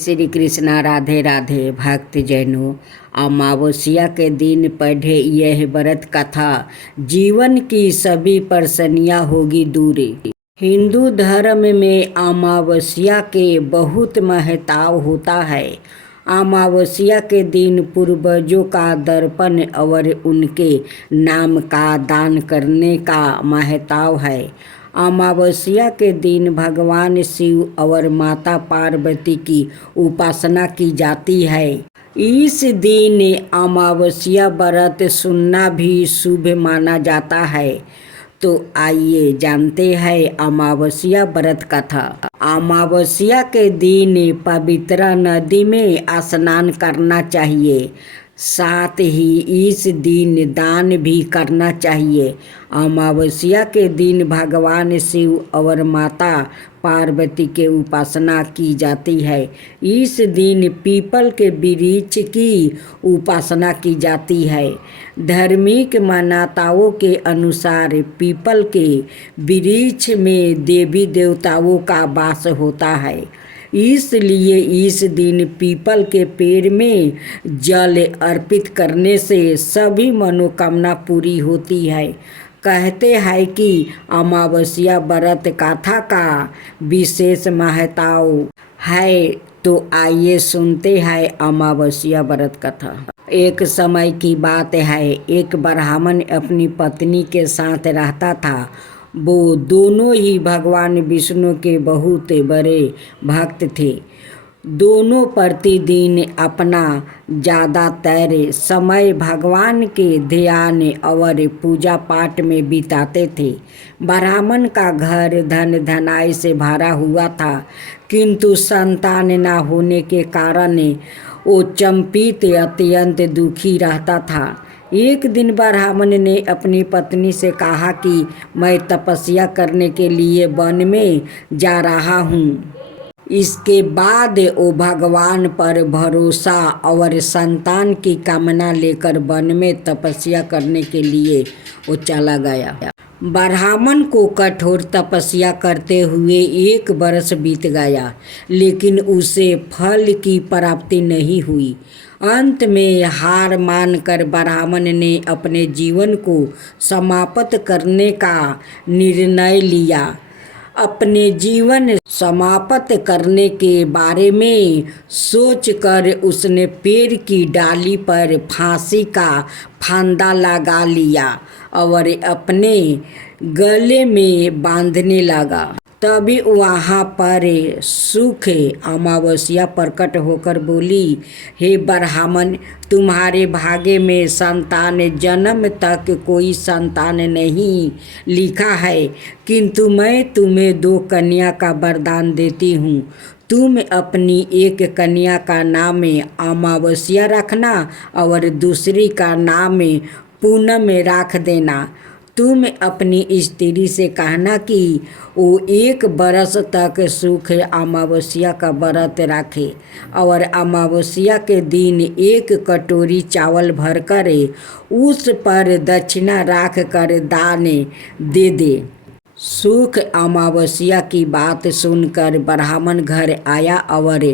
श्री कृष्णा। राधे राधे भक्त जैनों। अमावस्या के दिन पढ़े यह व्रत कथा, जीवन की सभी परेशानियां होगी दूर। हिंदू धर्म में अमावस्या के बहुत महत्व होता है। अमावस्या के दिन पूर्वजों का दर्पण और उनके नाम का दान करने का महत्व है। अमावस्या के दिन भगवान शिव और माता पार्वती की उपासना की जाती है। इस दिन अमावस्या व्रत सुनना भी शुभ माना जाता है। तो आइए जानते हैं अमावस्या व्रत कथा। अमावस्या के दिन पवित्र नदी में स्नान करना चाहिए, साथ ही इस दिन दान भी करना चाहिए। अमावस्या के दिन भगवान शिव और माता पार्वती के उपासना की जाती है। इस दिन पीपल के वृक्ष की उपासना की जाती है। धार्मिक मान्यताओं के अनुसार पीपल के वृक्ष में देवी देवताओं का वास होता है, इसलिए इस दिन पीपल के पेड़ में जल अर्पित करने से सभी मनोकामना पूरी होती है। कहते हैं कि अमावस्या व्रत कथा का विशेष महत्व है। तो आइए सुनते हैं अमावस्या व्रत कथा। एक समय की बात है, एक ब्राह्मण अपनी पत्नी के साथ रहता था। वो दोनों ही भगवान विष्णु के बहुत बड़े भक्त थे। दोनों प्रतिदिन अपना ज़्यादातर समय भगवान के ध्यान और पूजा पाठ में बिताते थे। ब्राह्मण का घर धन धनाई से भरा हुआ था, किंतु संतान न होने के कारण वो चिंतित अत्यंत दुखी रहता था। एक दिन ब्राह्मण ने अपनी पत्नी से कहा कि मैं तपस्या करने के लिए वन में जा रहा हूँ। इसके बाद वो भगवान पर भरोसा और संतान की कामना लेकर वन में तपस्या करने के लिए वो चला गया। ब्राह्मण को कठोर तपस्या करते हुए 1 वर्ष बीत गया, लेकिन उसे फल की प्राप्ति नहीं हुई। अंत में हार मानकर ब्राह्मण ने अपने जीवन को समाप्त करने का निर्णय लिया। अपने जीवन समाप्त करने के बारे में सोचकर उसने पेड़ की डाली पर फांसी का फंदा लगा लिया और अपने गले में बांधने लगा। तभी वहाँ पर सुख अमावस्या प्रकट होकर बोली, हे ब्राह्मण, तुम्हारे भाग्य में संतान जन्म तक कोई संतान नहीं लिखा है, किंतु मैं तुम्हें 2 कन्या का वरदान देती हूँ। तुम अपनी एक कन्या का नाम अमावस्या रखना और दूसरी का नाम पूनम रख देना। तुम अपनी स्त्री से कहना कि वो 1 वर्ष तक सुख अमावस्या का व्रत रखे और अमावस्या के दिन 1 कटोरी चावल भरकर उस पर दक्षिणा रख कर दान दे दे। सुख अमावस्या की बात सुनकर ब्राह्मण घर आया और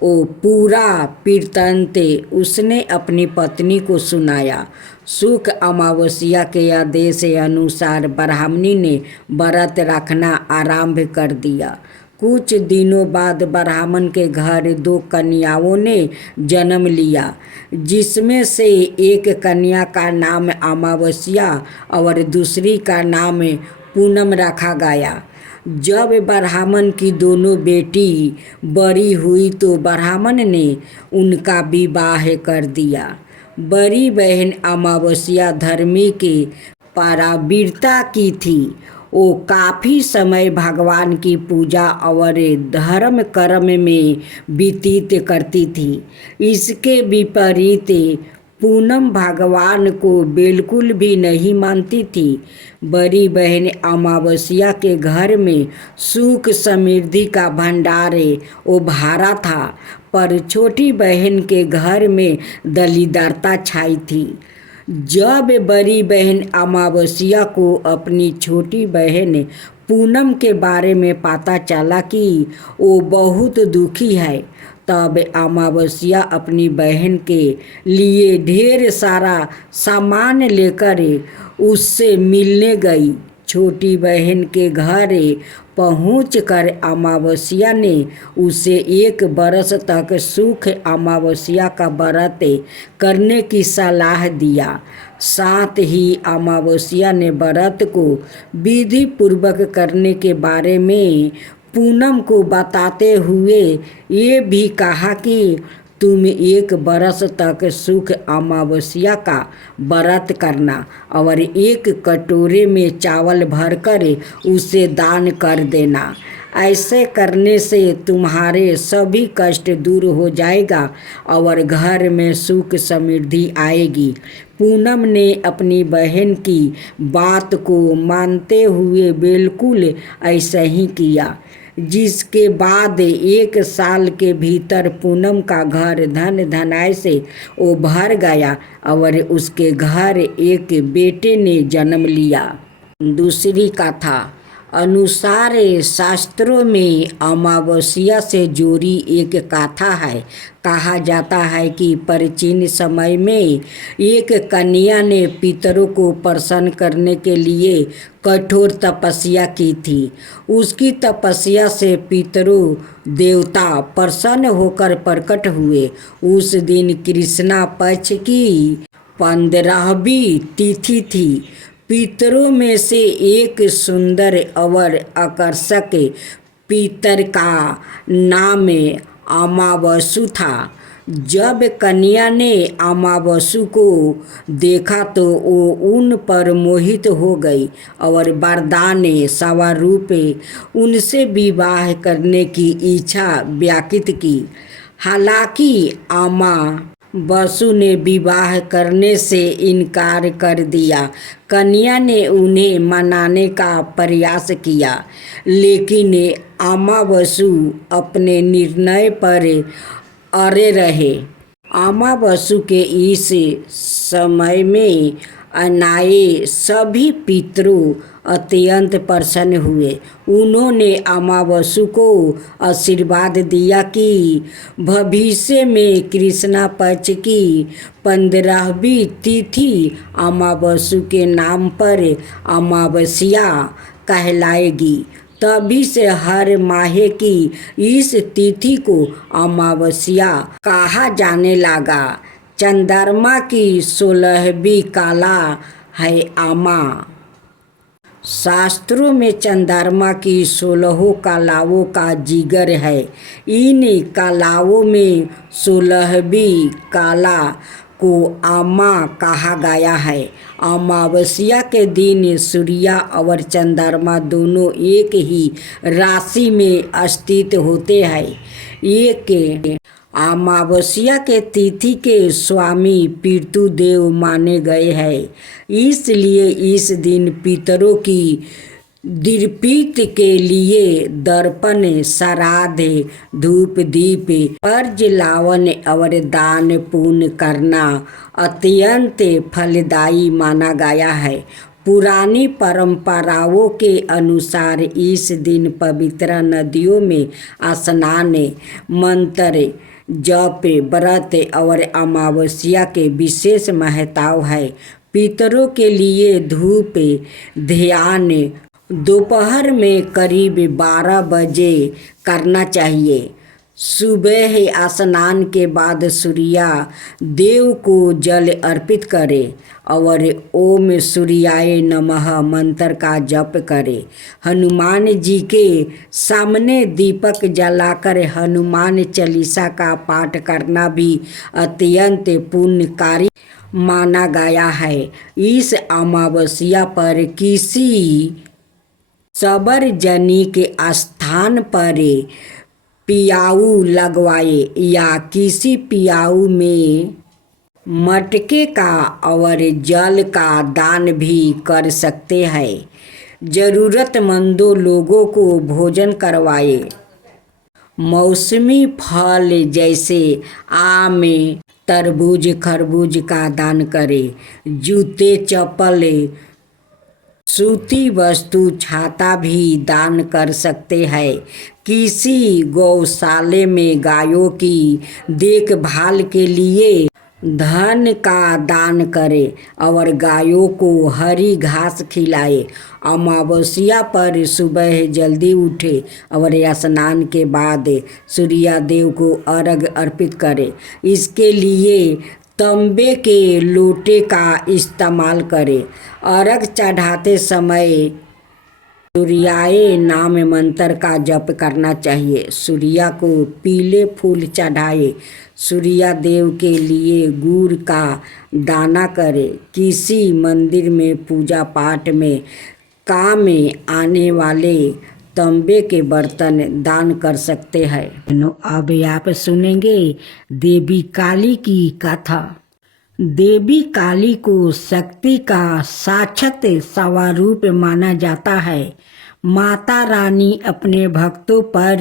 वो पूरा वृत्तांत उसने अपनी पत्नी को सुनाया। सुख अमावस्या के आदेश अनुसार ब्राह्मणी ने व्रत रखना आरंभ कर दिया। कुछ दिनों बाद ब्राह्मण के घर 2 कन्याओं ने जन्म लिया, जिसमें से एक कन्या का नाम अमावस्या और दूसरी का नाम पूनम रखा गया। जब ब्राह्मण की दोनों बेटी बड़ी हुई तो ब्राह्मण ने उनका विवाह कर दिया। बड़ी बहन अमावस्या धर्मी के परावृत्ता की थी। वो काफ़ी समय भगवान की पूजा और धर्म कर्म में व्यतीत करती थी। इसके विपरीत पूनम भगवान को बिल्कुल भी नहीं मानती थी। बड़ी बहन अमावस्या के घर में सुख समृद्धि का भंडार वो भरा था, पर छोटी बहन के घर में दरिद्रता छाई थी। जब बड़ी बहन अमावस्या को अपनी छोटी बहन पूनम के बारे में पता चला कि वो बहुत दुखी है, तब अमावस्या अपनी बहन के लिए ढेर सारा सामान लेकर उससे मिलने गई। छोटी बहन के घर पहुंचकर अमावस्या ने उसे 1 बरस तक सुख अमावस्या का व्रत करने की सलाह दिया। साथ ही अमावस्या ने व्रत को विधि पूर्वक करने के बारे में पूनम को बताते हुए ये भी कहा कि तुम 1 बरस तक सुख अमावस्या का व्रत करना और 1 कटोरे में चावल भरकर उसे दान कर देना। ऐसे करने से तुम्हारे सभी कष्ट दूर हो जाएगा और घर में सुख समृद्धि आएगी। पूनम ने अपनी बहन की बात को मानते हुए बिल्कुल ऐसा ही किया, जिसके बाद 1 साल के भीतर पूनम का घर धन धनाय से भर गया और उसके घर एक बेटे ने जन्म लिया। दूसरी कथा अनुसार शास्त्रों में अमावस्या से जुड़ी एक कथा है। कहा जाता है कि प्राचीन समय में एक कन्या ने पितरों को प्रसन्न करने के लिए कठोर तपस्या की थी। उसकी तपस्या से पितरों देवता प्रसन्न होकर प्रकट हुए। उस दिन कृष्णा पक्ष की 15वीं तिथि थी। पितरों में से एक सुंदर और आकर्षक पितर का नाम अमावसु था। जब कन्या ने अमावसु को देखा तो वो उन पर मोहित हो गई और वरदान स्वरूप उनसे विवाह करने की इच्छा व्यक्त की। हालांकि अमावसु ने विवाह करने से इनकार कर दिया। कन्या ने उन्हें मनाने का प्रयास किया, लेकिन अमावसु अपने निर्णय पर अड़े रहे। अमावसु के इस समय में आए सभी पितरों अत्यंत प्रसन्न हुए। उन्होंने अमावसु को आशीर्वाद दिया कि भविष्य में कृष्णा पक्ष की 15वीं तिथि अमावसु के नाम पर अमावस्या कहलाएगी। तभी से हर माह की इस तिथि को अमावस्या कहा जाने लगा। चंद्रमा की 16वीं कला है अमा। शास्त्रों में चंद्रमा की 16 कलाओं का जिक्र है। इन कलाओं में 16वीं कला को अमा कहा गया है। अमावस्या के दिन सूर्य और चंद्रमा दोनों एक ही राशि में स्थित होते हैं। एक अमावस्या के तिथि के स्वामी पितृदेव माने गए हैं, इसलिए इस दिन पितरों की दीप्ति के लिए दर्पण, श्राद्ध, धूप दीप पर जलावन और दान पुण्य करना अत्यंत फलदायी माना गया है। पुरानी परंपराओं के अनुसार इस दिन पवित्र नदियों में स्नान, मंत्र जप, व्रत और अमावस्या के विशेष महत्व है। पितरों के लिए धूप ध्यान दोपहर में करीब 12 बजे करना चाहिए। सुबह स्नान के बाद सूर्य देव को जल अर्पित करें और ओम सूर्याय नमः मंत्र का जप करें। हनुमान जी के सामने दीपक जलाकर हनुमान चालीसा का पाठ करना भी अत्यंत पुण्यकारी माना गया है। इस अमावस्या पर किसी सबर-जनी के स्थान पर पियाऊ लगवाए या किसी पियाऊ में मटके का और जल का दान भी कर सकते हैं। जरूरतमंदों लोगों को भोजन करवाए। मौसमी फल जैसे आम, तरबूज, खरबूज का दान करें। जूते, चप्पल, सूती वस्तु छाता भी दान कर सकते हैं। किसी गौशाले में गायों की देखभाल के लिए धन का दान करे और गायों को हरी घास खिलाए। अमावस्या पर सुबह जल्दी उठे और स्नान के बाद सूर्य देव को अर्घ अर्पित करे। इसके लिए तांबे के लोटे का इस्तेमाल करें। अर्घ चढ़ाते समय सूर्याय नाम मंत्र का जप करना चाहिए। सूर्या को पीले फूल चढ़ाए। सूर्या देव के लिए गुड़ का दाना करें। किसी मंदिर में पूजा पाठ में काम में आने वाले तांबे के बर्तन दान कर सकते हैं। अब आप सुनेंगे देवी काली की कथा। देवी काली को शक्ति का साक्षात स्वरूप माना जाता है। माता रानी अपने भक्तों पर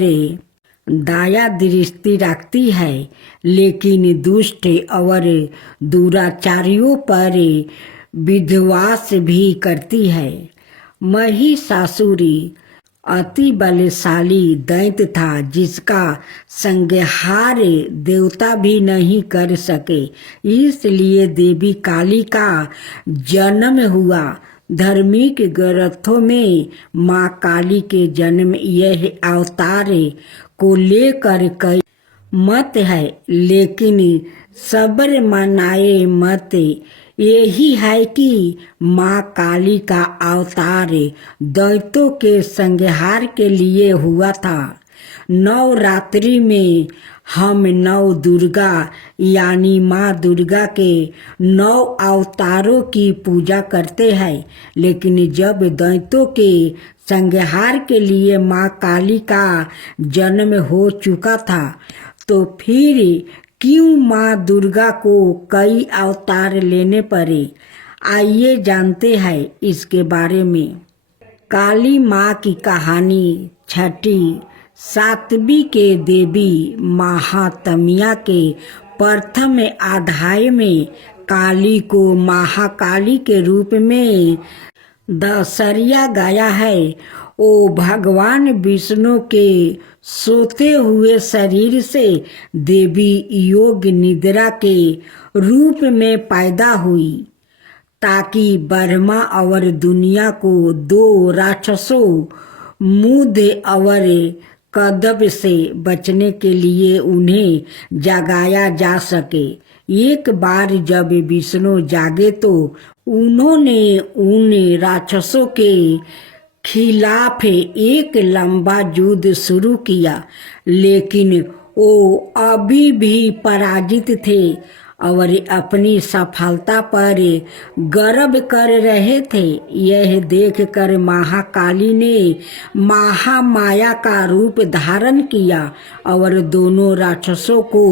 दया दृष्टि रखती है, लेकिन दुष्ट और दुराचारियों पर विध्वंस भी करती है। महिषासुर अति बलशाली दैत्य था, जिसका संहार देवता भी नहीं कर सके। इसलिए देवी काली का जन्म हुआ। धार्मिक ग्रंथों में माँ काली के जन्म यह अवतार को लेकर कई मत है, लेकिन सबर मनाए मत यही है कि माँ काली का अवतार दैत्यों के संहार के लिए हुआ था। नवरात्रि में हम नौ दुर्गा यानी माँ दुर्गा के 9 अवतारों की पूजा करते हैं, लेकिन जब दैत्यों के संहार के लिए माँ काली का जन्म हो चुका था, तो फिर क्यों माँ दुर्गा को कई अवतार लेने पड़े? आइए जानते हैं इसके बारे में। काली माँ की कहानी छठी सातवीं के देवी महात्म्य के प्रथम अध्याय में काली को महाकाली के रूप में दर्शाया गया है। ओ भगवान विष्णु के सोते हुए शरीर से देवी योग निद्रा के रूप में पैदा हुई, ताकि ब्रह्मा और दुनिया को 2 राक्षसों मुद और कदब से बचने के लिए उन्हें जगाया जा सके। एक बार जब विष्णु जागे तो उन्होंने उन राक्षसों के खिलाफ एक लंबा युद्ध शुरू किया, लेकिन वो अभी भी पराजित थे और अपनी सफलता पर गर्व कर रहे थे। यह देखकर महाकाली ने महामाया का रूप धारण किया और दोनों राक्षसों को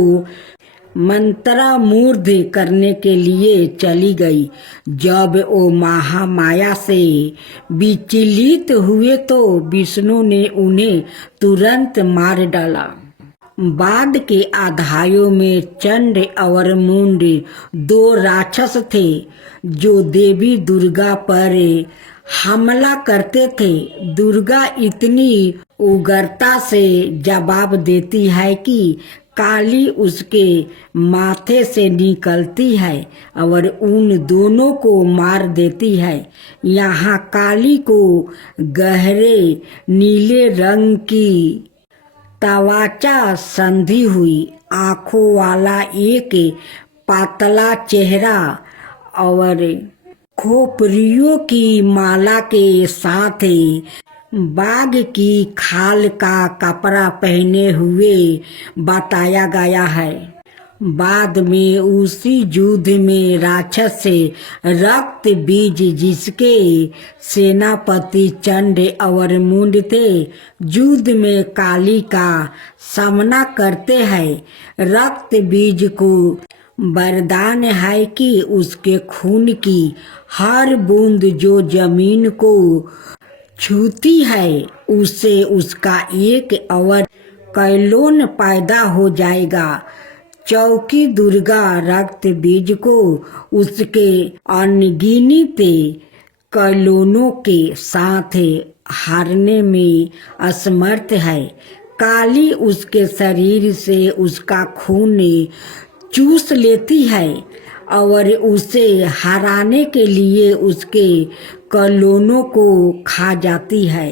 मंत्रमुग्ध करने के लिए चली गई। जब वो महामाया से विचलित हुए तो विष्णु ने उन्हें तुरंत मार डाला। बाद के अध्यायों में चंड और मुंड 2 राक्षस थे, जो देवी दुर्गा पर हमला करते थे। दुर्गा इतनी उग्रता से जवाब देती है कि काली उसके माथे से निकलती है और उन दोनों को मार देती है। यहाँ काली को गहरे नीले रंग की त्वचा संधि हुई, आंखों वाला एक पतला चेहरा और खोपड़ियों की माला के साथ बाघ की खाल का कपड़ा पहने हुए बताया गया है। बाद में उसी युद्ध में राक्षस से रक्त बीज, जिसके सेनापति चंड और मुंड थे, युद्ध में काली का सामना करते हैं। रक्त बीज को वरदान है कि उसके खून की हर बूंद जो जमीन को छूती है, उससे उसका एक और कैलोन पैदा हो जाएगा। चौकी दुर्गा रक्त बीज को उसके अनगिनत कलोनों के साथ हारने में असमर्थ है। काली उसके शरीर से उसका खून चूस लेती है और उसे हराने के लिए उसके कलोनों को खा जाती है।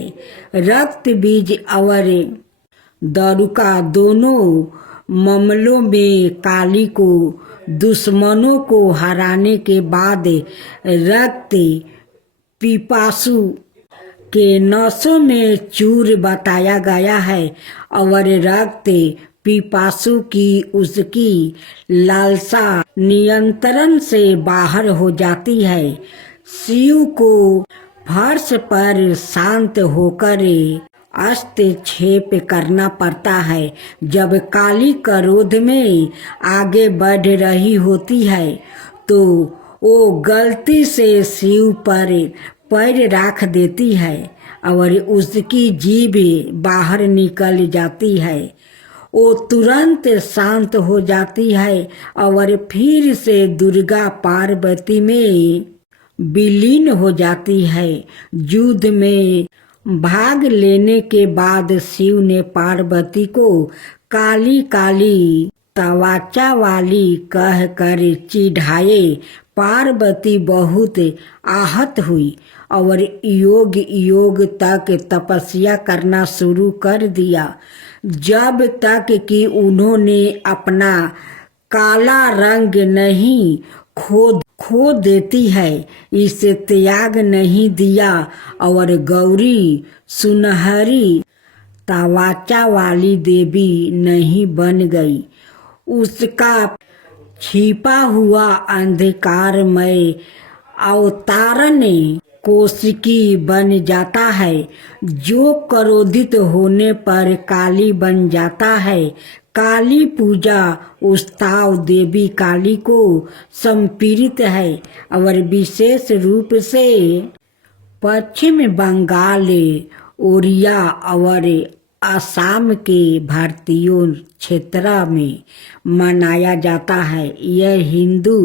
रक्त बीज और दारुका दोनों मामलों में काली को दुश्मनों को हराने के बाद रक्त पिपासु के नसों में चूर बताया गया है और रक्त पिपासु की उसकी लालसा नियंत्रण से बाहर हो जाती है। शिव को फर्श पर शांत होकर हस्तक्षेप करना पड़ता है। जब काली क्रोध में आगे बढ़ रही होती है तो वो गलती से शिव पर पैर रख देती है और उसकी जीभ बाहर निकल जाती है। वो तुरंत शांत हो जाती है और फिर से दुर्गा पार्वती में विलीन हो जाती है। युद्ध में भाग लेने के बाद शिव ने पार्वती को काली काली तवाचा वाली कहकर चिढ़ाए। पार्वती बहुत आहत हुई और योग योग तक तपस्या करना शुरू कर दिया, जब तक कि उन्होंने अपना काला रंग नहीं खो देती है, इसे त्याग नहीं दिया और गौरी सुनहरी तवाचा वाली देवी नहीं बन गई। उसका छिपा हुआ अंधकारमय अवतारण कोशिकी बन जाता है, जो क्रोधित होने पर काली बन जाता है। काली पूजा उत्सव देवी काली को समर्पित है और विशेष रूप से पश्चिम बंगाल, ओडिशा और असम के भारतीय क्षेत्र में मनाया जाता है। यह हिंदू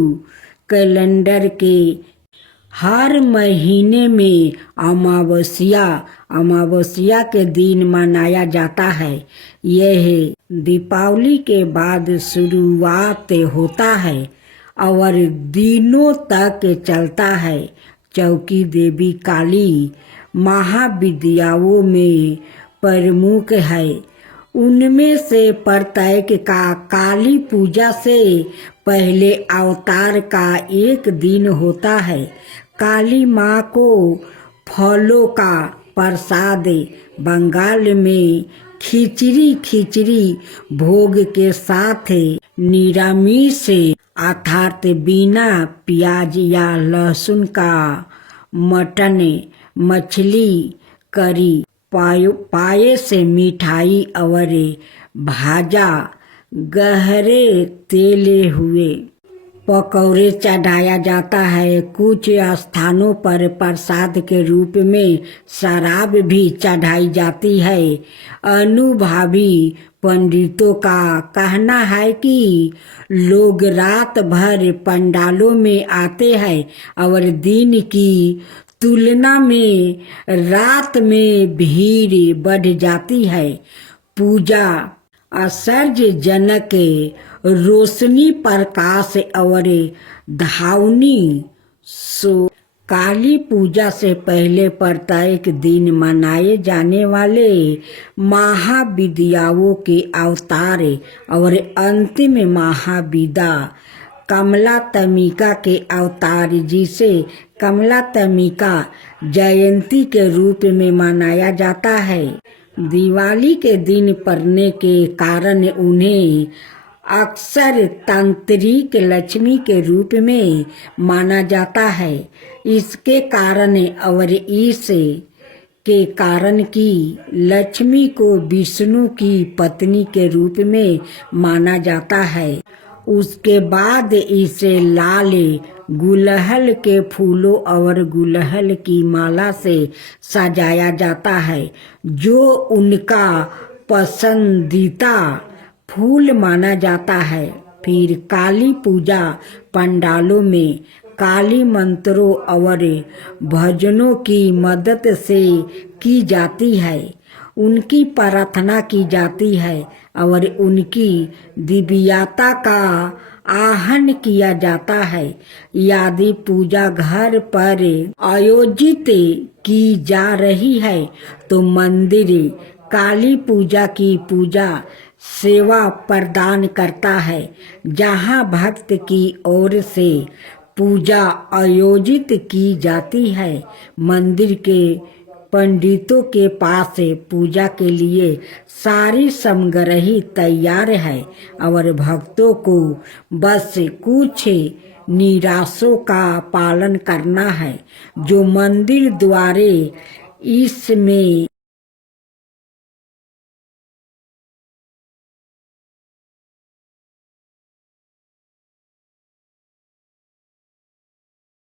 कैलेंडर के हर महीने में अमावस्या के दिन मनाया जाता है। यह दीपावली के बाद शुरुआत होता है और दिनों तक चलता है। चौकी देवी काली महाविद्याओं में प्रमुख है। उनमें से प्रत्येक का काली पूजा से पहले अवतार का एक दिन होता है। काली माँ को फलों का प्रसाद बंगाल में खिचड़ी भोग के साथ निरामिष अर्थात बिना प्याज या लहसुन का मटन, मछली, करी, पायस, मिठाई और भाजा गहरे तेले हुए पकौड़े चढ़ाया जाता है। कुछ स्थानों पर प्रसाद के रूप में शराब भी चढ़ाई जाती है। अनुभवी पंडितों का कहना है कि लोग रात भर पंडालों में आते हैं और दिन की तुलना में रात में भीड़ बढ़ जाती है। पूजा आश्चर्यजनक रोशनी, प्रकाश और धावनी सो काली पूजा से पहले प्रत्येक दिन मनाए जाने वाले महाविद्याओं के अवतार और अंतिम महाविद्या कमलात्मिका के अवतार, जिसे कमलात्मिका जयंती के रूप में मनाया जाता है, दिवाली के दिन पड़ने के कारण उन्हें अक्सर तांत्रिक लक्ष्मी के रूप में माना जाता है। इसके कारण और इस के कारण कि लक्ष्मी को विष्णु की पत्नी के रूप में माना जाता है। उसके बाद इसे लाल गुलहल के फूलों और गुलहल की माला से सजाया जाता है, जो उनका पसंदीदा फूल माना जाता है। फिर काली पूजा पंडालों में काली मंत्रों और भजनों की मदद से की जाती है। उनकी प्रार्थना की जाती है और उनकी दिव्यता का आहन किया जाता है। यदि पूजा घर पर आयोजित की जा रही है तो मंदिर काली पूजा की पूजा सेवा प्रदान करता है। जहाँ भक्त की ओर से पूजा आयोजित की जाती है, मंदिर के पंडितों के पास पूजा के लिए सारी सामग्री तैयार है और भक्तों को बस कुछ निराशों का पालन करना है। जो मंदिर द्वारे इसमें